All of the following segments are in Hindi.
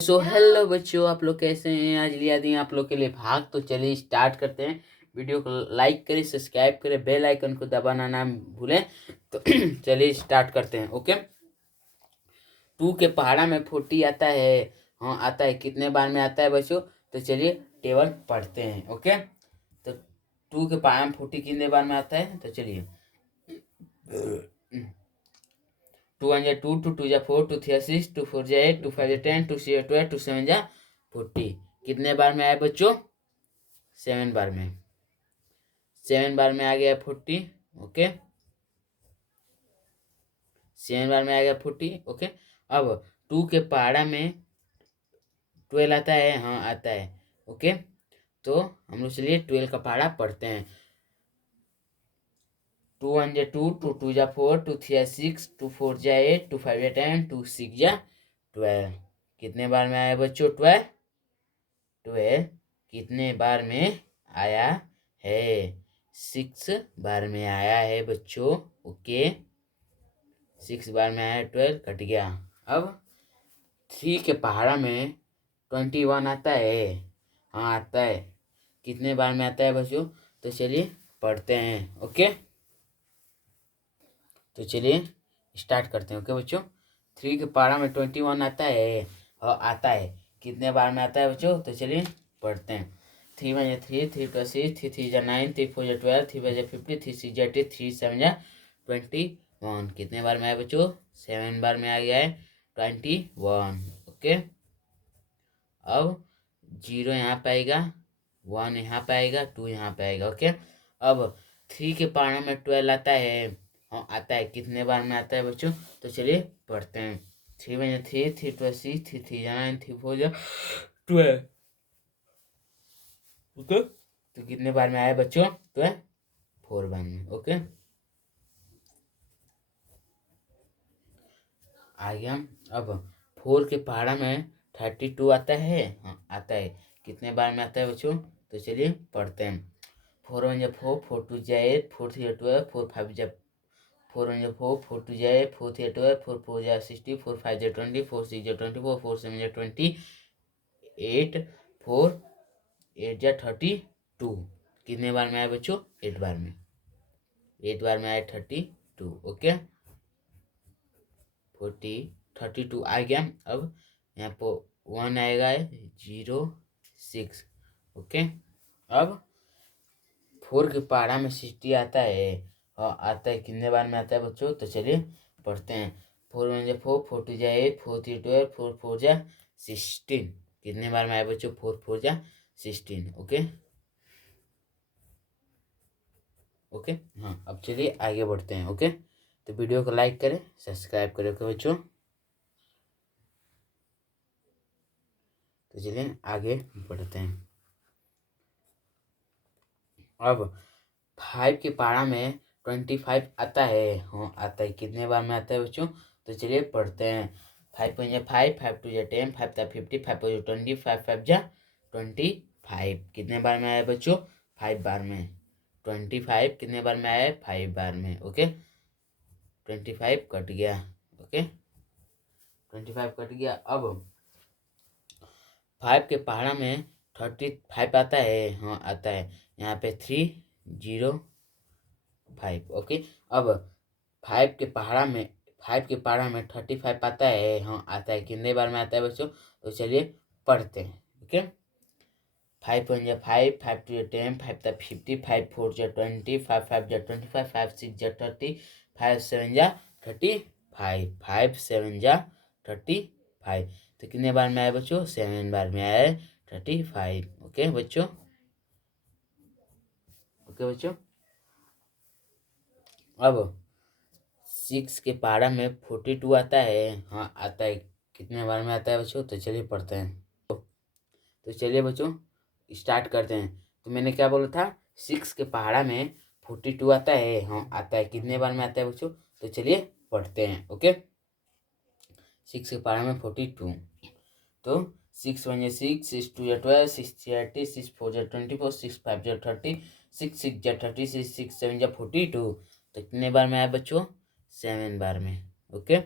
हेलो बच्चों, आप लोग कैसे हैं। आज लिया दी आप लोग के लिए भाग। तो चलिए स्टार्ट करते हैं। वीडियो को लाइक करें, सब्सक्राइब करें, बेल आइकन को दबाना ना भूलें। तो चलिए स्टार्ट करते हैं। ओके। 2 के पहाड़ा में 40 आता है। हाँ, आता है। कितने बार में आता है बच्चों? तो चलिए टेबल पढ़ते हैं। ओके। तो 2 के पहाड़ा में 40 कितने बार में आता है? तो चलिए 2 1 2, 2 2 4, 2 3 6, 2 4 8, 2 5 10, 2 6 12, 2 7 40। कितने बार में आए बच्चों? 7 बार में। 7 बार में आ गया 40। ओके। 7 बार में आ गया 40। ओके। अब 2 के पहाड़ा में 12 आता है। हाँ, आता है। ओके। तो हम लोग चलिए 12 का पहाड़ा पढ़ते हैं। 2 1 2, 2 2 4, 2 3 6, 2 4 8, 2 5 10, 2 6 12। कितने बार में आया बच्चों? 12। 12 कितने बार में आया है? 6 बार में आया है बच्चों। ओके। 6 बार में आया। 12 कट गया। अब 3 के पहाड़ा में 21 आता है। हाँ, आता है। कितने बार में आता है बच्चों? तो चलिए पढ़ते हैं। ओके। तो चलिए स्टार्ट करते हैं। ओके बच्चों। 3 के पहाड़ा में 21 आता है। हाँ, आता है। कितने बार में आता है बच्चों? तो चलिए पढ़ते हैं। 3 1 3, 3 2 6, 3 3 9, 3 4 12, 3 5 50, 3 6 80, 3 7 21। कितने बार में आया बच्चों? 7 बार में आ गया है 21। ओके। अब 0 यहाँ पे आएगा, 1 यहाँ पे आएगा, 2 यहाँ पे आएगा। ओके। अब 3 के पहाड़ा में 12 आता है। हाँ, आता है। कितने बार में आता है बच्चों? तो चलिए पढ़ते हैं। 3 1 3, 3 2 6, 3 3 9, 3 4 12। ओके। तो कितने बार में आया बच्चों? 12 4 बार में। ओके। आ गया। अब 4 के पहाड़ा में 32 आता है। हाँ, आता है। कितने बार में आता है बच्चों? तो चलिए पढ़ते हैं। 4 1 4, 4 2 8, 4 3 12, 4 5 4 1 4, 4 2 8, 4 3 12, 4 4 60, 4 5 20, 4 6 24, 4 7 20, 8 4 8 32। कितने बार में आया बच्चों? 8 बार में। 8 बार में आया 32। ओके। 32 आ गया। अब यहाँ पर 1 आएगा, 0 6। ओके। अब 4 के पहाड़ा में 60 आता है। हाँ, आता है। कितने बार में आता है बच्चों? तो चलिए पढ़ते हैं। 4 1 4, 4 2 8, 4 3 12, 4 4 16। कितने बार में आया बच्चों? 4 4 16। ओके। ओके। हाँ, अब चलिए आगे बढ़ते हैं। ओके। तो वीडियो को लाइक करें, सब्सक्राइब करें। ओके बच्चों। तो चलिए आगे बढ़ते हैं। अब 5 के पहाड़ा में 25 आता है। हाँ, आता है। कितने बार में आता है बच्चों? तो चलिए पढ़ते हैं। 5 1 5, 5 2 10, 5 50, 5 20, 5 5 25। कितने बार में आया बच्चों? 5 बार में। 25 कितने बार में आया है? 5 बार में। ओके। 25 कट गया। ओके। 25 कट गया। अब 5 के पहाड़ा में 35 आता है। हाँ, आता है। यहाँ पे 3 0 5। ओके। अब 5 के पहाड़ा में 35 आता है। हाँ, आता है। कितने बार में आता है बच्चों? तो चलिए पढ़ते हैं। ओके। 5 1 5, 5 2 10, 5 50, 5 4 20, 5 5 25, 5 6 30, 5 7 35, 5 7 35। तो कितने बार में आया बच्चों? 7 बार में आया है 35। ओके बच्चों। ओके बच्चों। अब 6 के पहाड़ा में 42 आता है। हाँ, आता है। कितने बार में आता है बच्चों? तो चलिए पढ़ते हैं। तो चलिए बच्चों स्टार्ट करते हैं। तो मैंने क्या बोला था? 6 के पहाड़ा में 42 आता है। हाँ, आता है। कितने बार में आता है बच्चों? तो चलिए पढ़ते हैं। ओके। 6 के पहाड़ा में 42। तो 6 1 6, 6 2 12, 6 3 80, 6 4 24, 6 5 30, 6 6 36, 6 7 42। तो कितने बार में आया बच्चों? 7 बार में। ओके।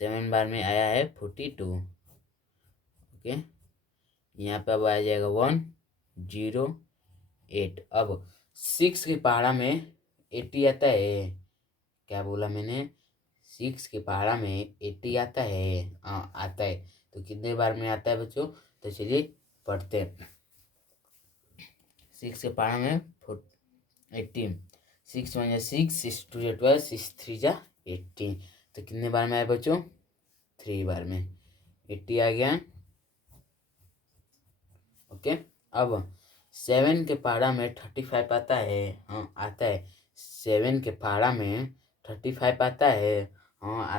7 बार में आया है 42। ओके, यहाँ पे अब आ जाएगा 108। अब 6 के पहाड़ा में 80 आता है। क्या बोला मैंने? 6 के पहाड़ा में 80 आता है। हाँ आता है। तो कितने बार में आता है बच्चों? तो चलिए पढ़ते हैं। 6 के पहाड़ा में 80, 6 1 6, 6 2 12, 6 3 18। तो कितने बार में आया बच्चों? 3 बार में 80 आ गया। ओके, अब 7 के पहाड़ा में 35 आता है। हाँ आता है। 7 के पहाड़ा में 35 आता है। हाँ